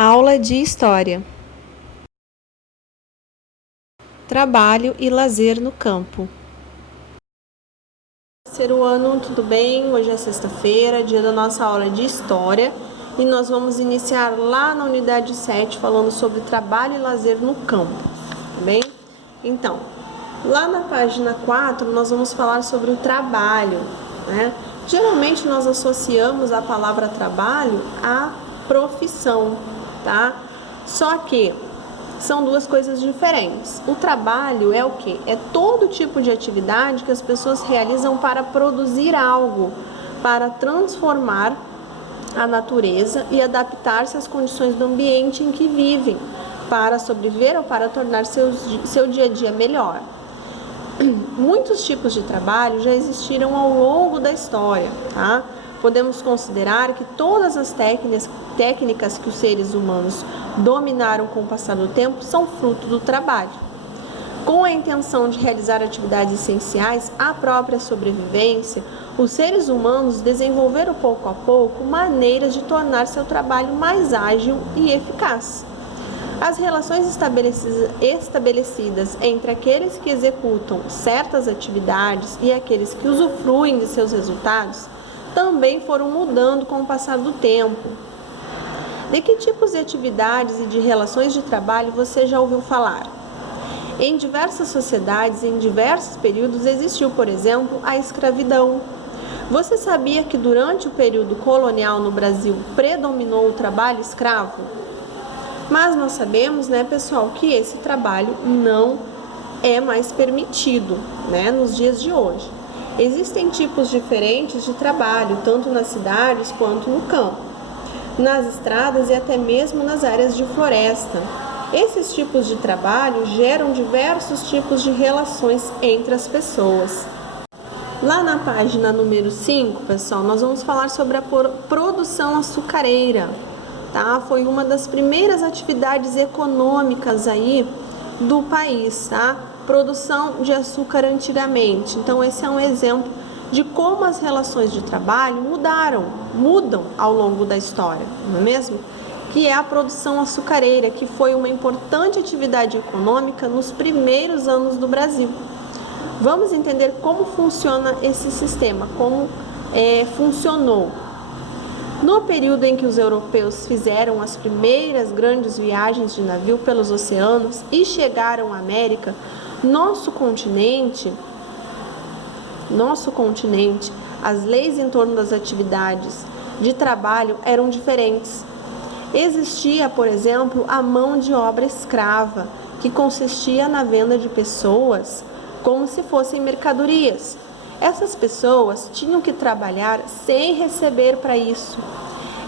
Aula de História. Trabalho e lazer no campo. Terceiro ano, tudo bem? Hoje é sexta-feira, dia da nossa aula de História, e nós vamos iniciar lá na unidade 7 falando sobre trabalho e lazer no campo, tá bem? Então, lá na página 4 nós vamos falar sobre o trabalho, né? Geralmente nós associamos a palavra trabalho à profissão, tá? Só que são duas coisas diferentes. O trabalho é o quê? É todo tipo de atividade que as pessoas realizam para produzir algo, para transformar a natureza e adaptar-se às condições do ambiente em que vivem, para sobreviver ou para tornar seu dia a dia melhor. Muitos tipos de trabalho já existiram ao longo da história, tá? Podemos considerar que todas as técnicas que os seres humanos dominaram com o passar do tempo são fruto do trabalho. Com a intenção de realizar atividades essenciais à própria sobrevivência, os seres humanos desenvolveram pouco a pouco maneiras de tornar seu trabalho mais ágil e eficaz. As relações estabelecidas entre aqueles que executam certas atividades e aqueles que usufruem de seus resultados também foram mudando com o passar do tempo. De que tipos de atividades e de relações de trabalho você já ouviu falar? Em diversas sociedades, em diversos períodos, existiu, por exemplo, a escravidão. Você sabia que durante o período colonial no Brasil predominou o trabalho escravo? Mas nós sabemos, né, pessoal, que esse trabalho não é mais permitido, né, nos dias de hoje. Existem tipos diferentes de trabalho, tanto nas cidades quanto no campo, nas estradas e até mesmo nas áreas de floresta. Esses tipos de trabalho geram diversos tipos de relações entre as pessoas. Lá na página número 5, pessoal, nós vamos falar sobre a produção açucareira. Tá? Foi uma das primeiras atividades econômicas aí do país, tá? Produção de açúcar antigamente. Então, esse é um exemplo de como as relações de trabalho mudam ao longo da história, não é mesmo? Que é a produção açucareira, que foi uma importante atividade econômica nos primeiros anos do Brasil. Vamos entender como funciona esse sistema, como funcionou. No período em que os europeus fizeram as primeiras grandes viagens de navio pelos oceanos e chegaram à América, nosso continente, as leis em torno das atividades de trabalho eram diferentes. Existia, por exemplo, a mão de obra escrava, que consistia na venda de pessoas como se fossem mercadorias. Essas pessoas tinham que trabalhar sem receber para isso.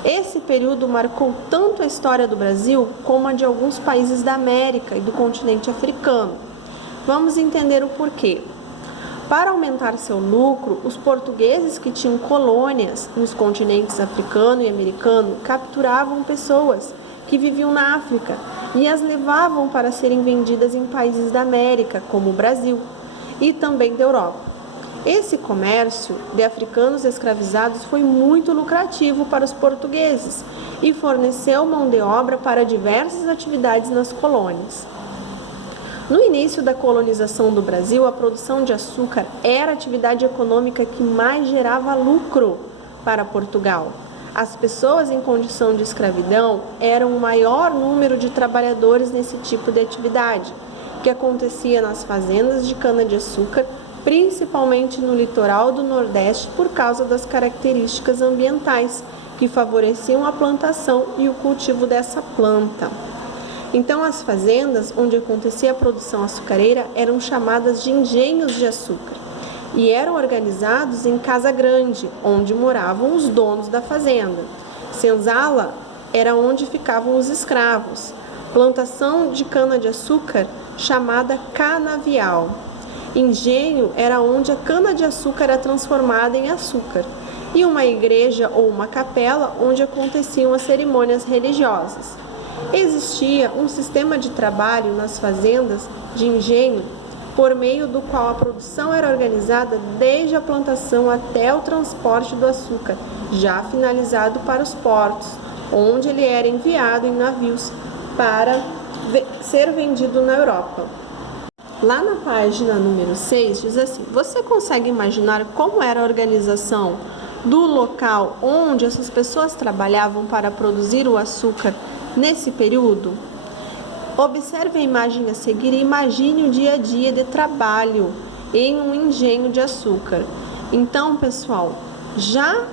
Esse período marcou tanto a história do Brasil como a de alguns países da América e do continente africano. Vamos entender o porquê. Para aumentar seu lucro, os portugueses que tinham colônias nos continentes africano e americano capturavam pessoas que viviam na África e as levavam para serem vendidas em países da América, como o Brasil, e também da Europa. Esse comércio de africanos escravizados foi muito lucrativo para os portugueses e forneceu mão de obra para diversas atividades nas colônias. No início da colonização do Brasil, a produção de açúcar era a atividade econômica que mais gerava lucro para Portugal. As pessoas em condição de escravidão eram o maior número de trabalhadores nesse tipo de atividade, que acontecia nas fazendas de cana-de-açúcar, principalmente no litoral do Nordeste, por causa das características ambientais que favoreciam a plantação e o cultivo dessa planta. Então, as fazendas onde acontecia a produção açucareira eram chamadas de engenhos de açúcar e eram organizados em casa grande, onde moravam os donos da fazenda. Senzala era onde ficavam os escravos. Plantação de cana-de-açúcar chamada canavial. Engenho era onde a cana-de-açúcar era transformada em açúcar. E uma igreja ou uma capela onde aconteciam as cerimônias religiosas. Existia um sistema de trabalho nas fazendas de engenho por meio do qual a produção era organizada desde a plantação até o transporte do açúcar, já finalizado para os portos, onde ele era enviado em navios para ser vendido na Europa. Lá na página número 6 diz assim: você consegue imaginar como era a organização do local onde essas pessoas trabalhavam para produzir o açúcar nesse período? Observe a imagem a seguir e imagine o dia a dia de trabalho em um engenho de açúcar. Então, pessoal, já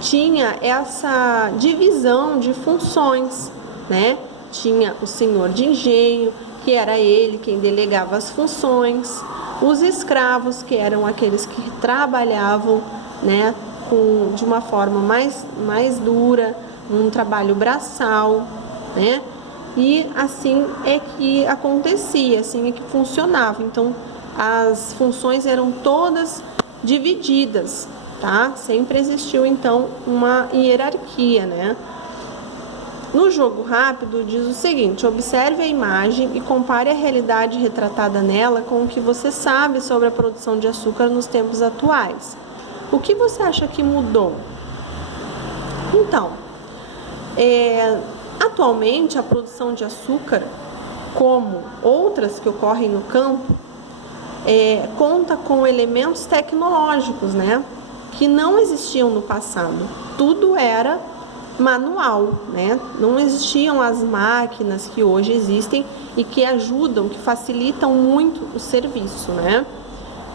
tinha essa divisão de funções, né? Tinha o senhor de engenho, que era ele quem delegava as funções, os escravos, que eram aqueles que trabalhavam, né, de uma forma mais dura, um trabalho braçal, né? E assim é que acontecia, assim é que funcionava. Então, as funções eram todas divididas, tá? Sempre existiu, então, uma hierarquia, né? No jogo rápido, diz o seguinte: observe a imagem e compare a realidade retratada nela com o que você sabe sobre a produção de açúcar nos tempos atuais. O que você acha que mudou? Então, atualmente a produção de açúcar, como outras que ocorrem no campo, conta com elementos tecnológicos, né, que não existiam no passado. Tudo era manual, né? Não existiam as máquinas que hoje existem e que ajudam, que facilitam muito o serviço, né?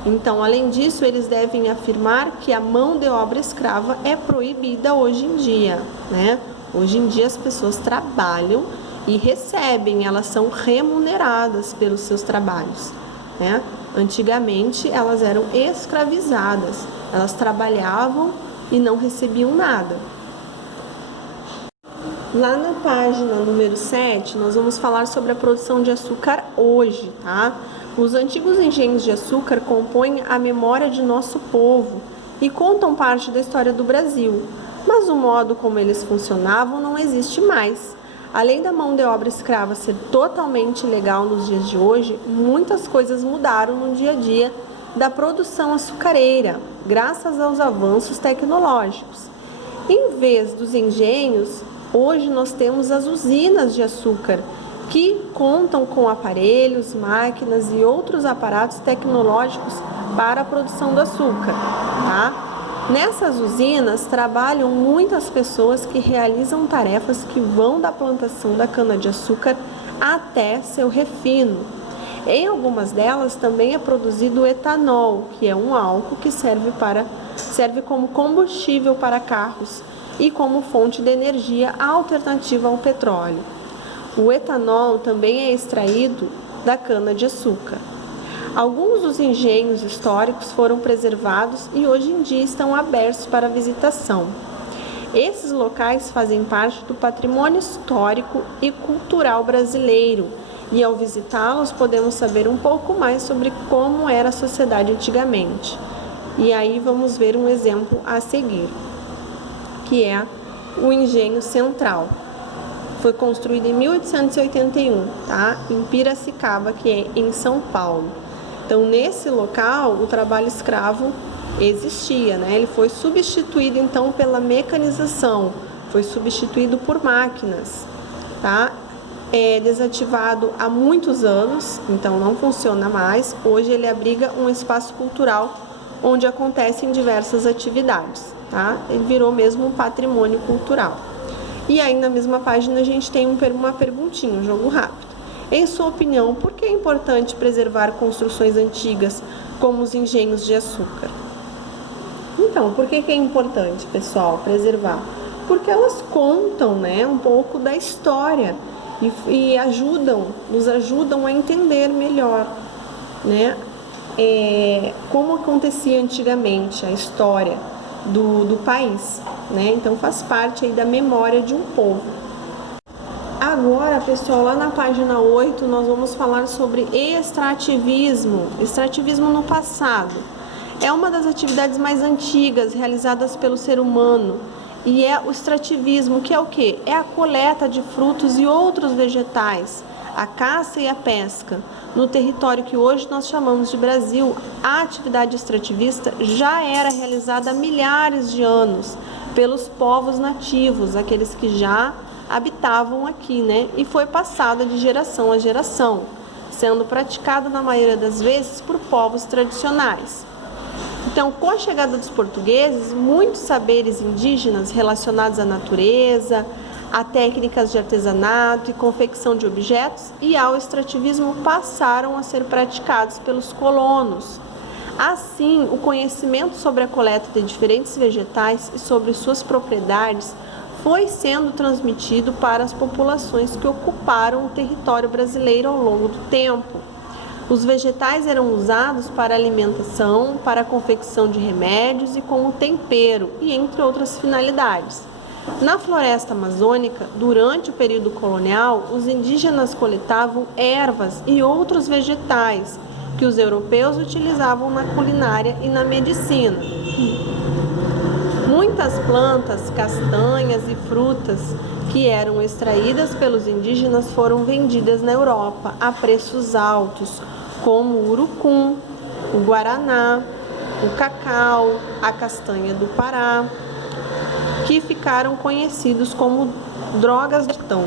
Então, além disso, eles devem afirmar que a mão de obra escrava é proibida hoje em dia, né? Hoje em dia as pessoas trabalham e recebem, elas são remuneradas pelos seus trabalhos, né? Antigamente elas eram escravizadas, elas trabalhavam e não recebiam nada. Lá na página número 7, nós vamos falar sobre a produção de açúcar hoje, tá? Os antigos engenhos de açúcar compõem a memória de nosso povo e contam parte da história do Brasil, mas o modo como eles funcionavam não existe mais. Além da mão de obra escrava ser totalmente ilegal nos dias de hoje, muitas coisas mudaram no dia a dia da produção açucareira, graças aos avanços tecnológicos. Em vez dos engenhos, hoje nós temos as usinas de açúcar, que contam com aparelhos, máquinas e outros aparatos tecnológicos para a produção do açúcar, tá? Nessas usinas trabalham muitas pessoas que realizam tarefas que vão da plantação da cana-de-açúcar até seu refino. Em algumas delas também é produzido o etanol, que é um álcool que serve como combustível para carros e como fonte de energia alternativa ao petróleo. O etanol também é extraído da cana-de-açúcar. Alguns dos engenhos históricos foram preservados e hoje em dia estão abertos para visitação. Esses locais fazem parte do patrimônio histórico e cultural brasileiro, e ao visitá-los podemos saber um pouco mais sobre como era a sociedade antigamente. E aí vamos ver um exemplo a seguir, que é o Engenho Central. Foi construído em 1881, tá? Em Piracicaba, que é em São Paulo. Então, nesse local, o trabalho escravo existia, né? Ele foi substituído, então, pela mecanização, foi substituído por máquinas, tá? É desativado há muitos anos, então não funciona mais. Hoje ele abriga um espaço cultural onde acontecem diversas atividades, tá? Ele virou mesmo um patrimônio cultural. E aí, na mesma página, a gente tem uma perguntinha, um jogo rápido. Em sua opinião, por que é importante preservar construções antigas como os engenhos de açúcar? Então, por que é importante, pessoal, preservar? Porque elas contam, né, um pouco da história e nos ajudam a entender melhor, né, como acontecia antigamente a história do país, né? Então faz parte aí da memória de um povo. Agora, pessoal, lá na página 8 nós vamos falar sobre extrativismo no passado. É uma das atividades mais antigas realizadas pelo ser humano e é o extrativismo, que é o quê? É a coleta de frutos e outros vegetais, a caça e a pesca. No território que hoje nós chamamos de Brasil, a atividade extrativista já era realizada há milhares de anos, pelos povos nativos, aqueles que já habitavam aqui, né? E foi passada de geração a geração, sendo praticada na maioria das vezes por povos tradicionais. Então, com a chegada dos portugueses, muitos saberes indígenas relacionados à natureza, a técnicas de artesanato e confecção de objetos e ao extrativismo passaram a ser praticados pelos colonos. Assim, o conhecimento sobre a coleta de diferentes vegetais e sobre suas propriedades foi sendo transmitido para as populações que ocuparam o território brasileiro ao longo do tempo. Os vegetais eram usados para alimentação, para a confecção de remédios e como tempero, e entre outras finalidades. Na floresta amazônica, durante o período colonial, os indígenas coletavam ervas e outros vegetais que os europeus utilizavam na culinária e na medicina. Muitas plantas, castanhas e frutas que eram extraídas pelos indígenas foram vendidas na Europa a preços altos, como o urucum, o guaraná, o cacau, a castanha do Pará, que ficaram conhecidos como drogas de Platão.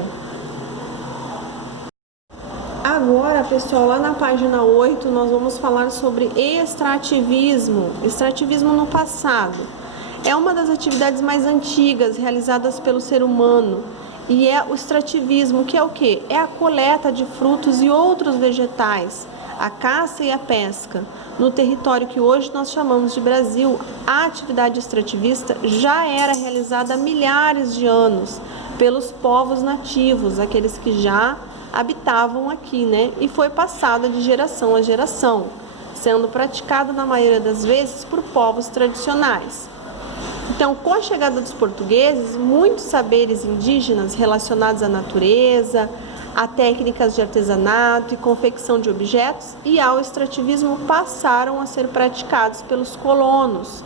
Agora, pessoal, lá na página 8, nós vamos falar sobre extrativismo no passado. É uma das atividades mais antigas realizadas pelo ser humano e é o extrativismo, que é o quê? É a coleta de frutos e outros vegetais, a caça e a pesca. No território que hoje nós chamamos de Brasil, a atividade extrativista já era realizada há milhares de anos pelos povos nativos, aqueles que já habitavam aqui, né? E foi passada de geração a geração, sendo praticada na maioria das vezes por povos tradicionais. Então, com a chegada dos portugueses, muitos saberes indígenas relacionados à natureza, a técnicas de artesanato e confecção de objetos e ao extrativismo passaram a ser praticados pelos colonos.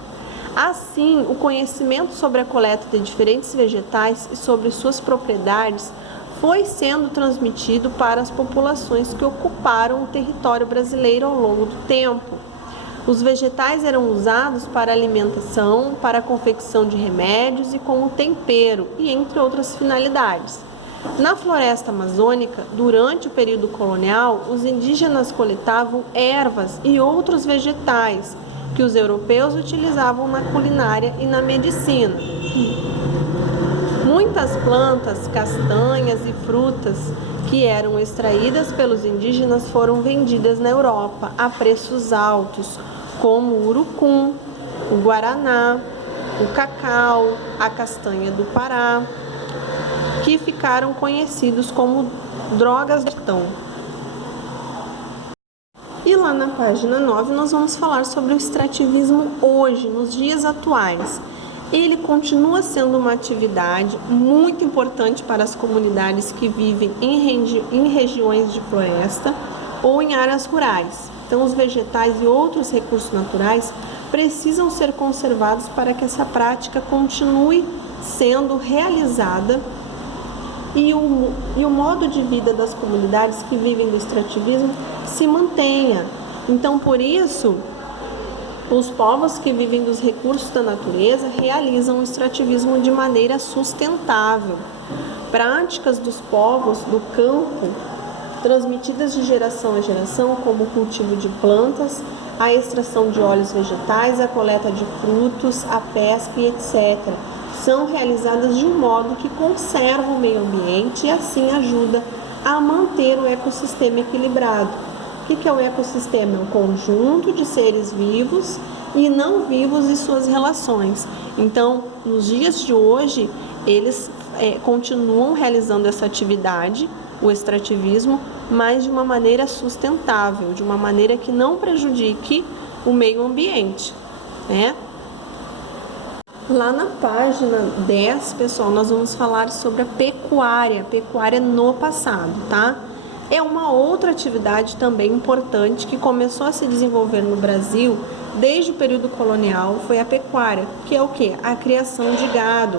Assim, o conhecimento sobre a coleta de diferentes vegetais e sobre suas propriedades foi sendo transmitido para as populações que ocuparam o território brasileiro ao longo do tempo. Os vegetais eram usados para alimentação, para a confecção de remédios e como tempero, e entre outras finalidades. Na floresta amazônica, durante o período colonial, os indígenas coletavam ervas e outros vegetais que os europeus utilizavam na culinária e na medicina. Muitas plantas, castanhas e frutas que eram extraídas pelos indígenas foram vendidas na Europa a preços altos, como o urucum, o guaraná, o cacau, a castanha do Pará, que ficaram conhecidos como drogas de Platão. E lá na página 9 nós vamos falar sobre o extrativismo hoje, nos dias atuais. Ele continua sendo uma atividade muito importante para as comunidades que vivem em regiões de floresta ou em áreas rurais. Então, os vegetais e outros recursos naturais precisam ser conservados para que essa prática continue sendo realizada e o modo de vida das comunidades que vivem do extrativismo se mantenha. Então, por isso, os povos que vivem dos recursos da natureza realizam o extrativismo de maneira sustentável. Práticas dos povos do campo, transmitidas de geração a geração, como o cultivo de plantas, a extração de óleos vegetais, a coleta de frutos, a pesca e etc., são realizadas de um modo que conserva o meio ambiente e assim ajuda a manter o ecossistema equilibrado. O que é o ecossistema? É um conjunto de seres vivos e não vivos e suas relações. Então, nos dias de hoje, eles continuam realizando essa atividade, o extrativismo, mas de uma maneira sustentável, de uma maneira que não prejudique o meio ambiente, né? Lá na página 10, pessoal, nós vamos falar sobre a pecuária no passado, tá? É uma outra atividade também importante que começou a se desenvolver no Brasil desde o período colonial, foi a pecuária, que é o quê? A criação de gado.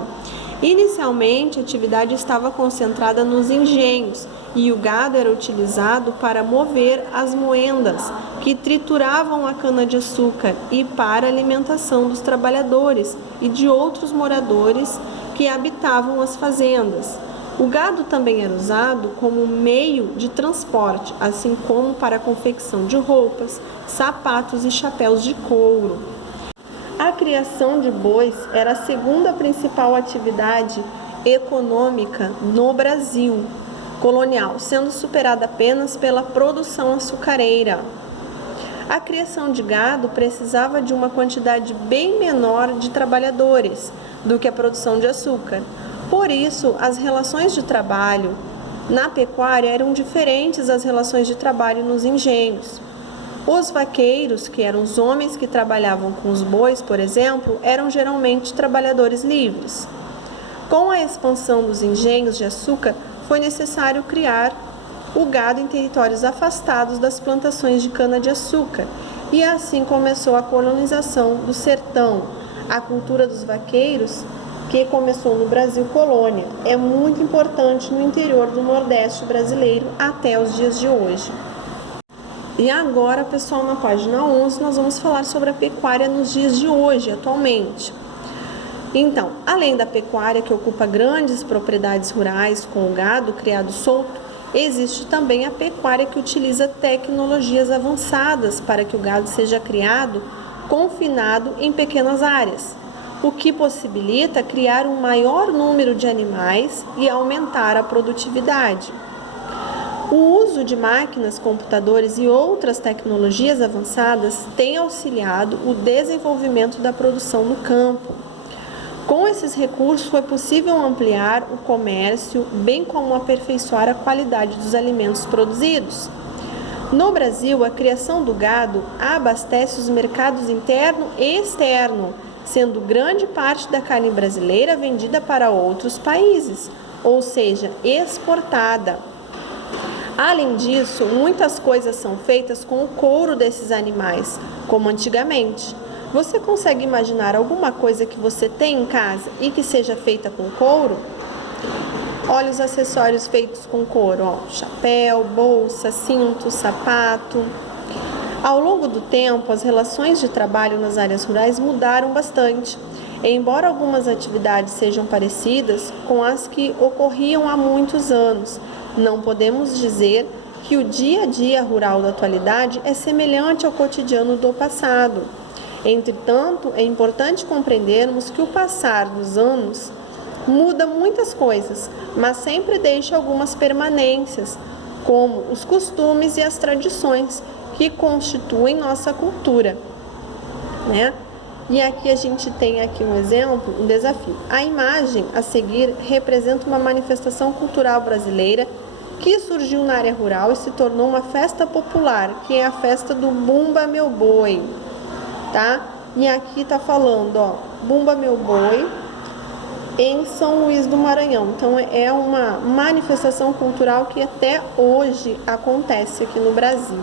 Inicialmente, a atividade estava concentrada nos engenhos e o gado era utilizado para mover as moendas, que trituravam a cana-de-açúcar, e para a alimentação dos trabalhadores e de outros moradores que habitavam as fazendas. O gado também era usado como meio de transporte, assim como para a confecção de roupas, sapatos e chapéus de couro. A criação de bois era a segunda principal atividade econômica no Brasil colonial, sendo superada apenas pela produção açucareira. A criação de gado precisava de uma quantidade bem menor de trabalhadores do que a produção de açúcar. Por isso, as relações de trabalho na pecuária eram diferentes das relações de trabalho nos engenhos. Os vaqueiros, que eram os homens que trabalhavam com os bois, por exemplo, eram geralmente trabalhadores livres. Com a expansão dos engenhos de açúcar, foi necessário criar o gado em territórios afastados das plantações de cana-de-açúcar, e assim começou a colonização do sertão. A cultura dos vaqueiros, que começou no Brasil colônia, é muito importante no interior do Nordeste brasileiro até os dias de hoje. E agora, pessoal, na página 11, nós vamos falar sobre a pecuária nos dias de hoje, atualmente. Então, além da pecuária, que ocupa grandes propriedades rurais com o gado criado solto, existe também a pecuária que utiliza tecnologias avançadas para que o gado seja criado confinado em pequenas áreas, o que possibilita criar um maior número de animais e aumentar a produtividade. O uso de máquinas, computadores e outras tecnologias avançadas tem auxiliado o desenvolvimento da produção no campo. Com esses recursos foi possível ampliar o comércio, bem como aperfeiçoar a qualidade dos alimentos produzidos. No Brasil, a criação do gado abastece os mercados interno e externo, sendo grande parte da carne brasileira vendida para outros países, ou seja, exportada. Além disso, muitas coisas são feitas com o couro desses animais, como antigamente. Você consegue imaginar alguma coisa que você tem em casa e que seja feita com couro? Olha os acessórios feitos com couro, chapéu, bolsa, cinto, sapato. Ao longo do tempo, as relações de trabalho nas áreas rurais mudaram bastante. Embora algumas atividades sejam parecidas com as que ocorriam há muitos anos, não podemos dizer que o dia a dia rural da atualidade é semelhante ao cotidiano do passado. Entretanto, é importante compreendermos que o passar dos anos muda muitas coisas, mas sempre deixa algumas permanências, como os costumes e as tradições que constituem nossa cultura, né? E aqui a gente tem aqui um exemplo, um desafio. A imagem a seguir representa uma manifestação cultural brasileira que surgiu na área rural e se tornou uma festa popular, que é a festa do Bumba Meu Boi, tá? E aqui tá falando, Bumba Meu Boi, em São Luís do Maranhão. Então é uma manifestação cultural que até hoje acontece aqui no Brasil.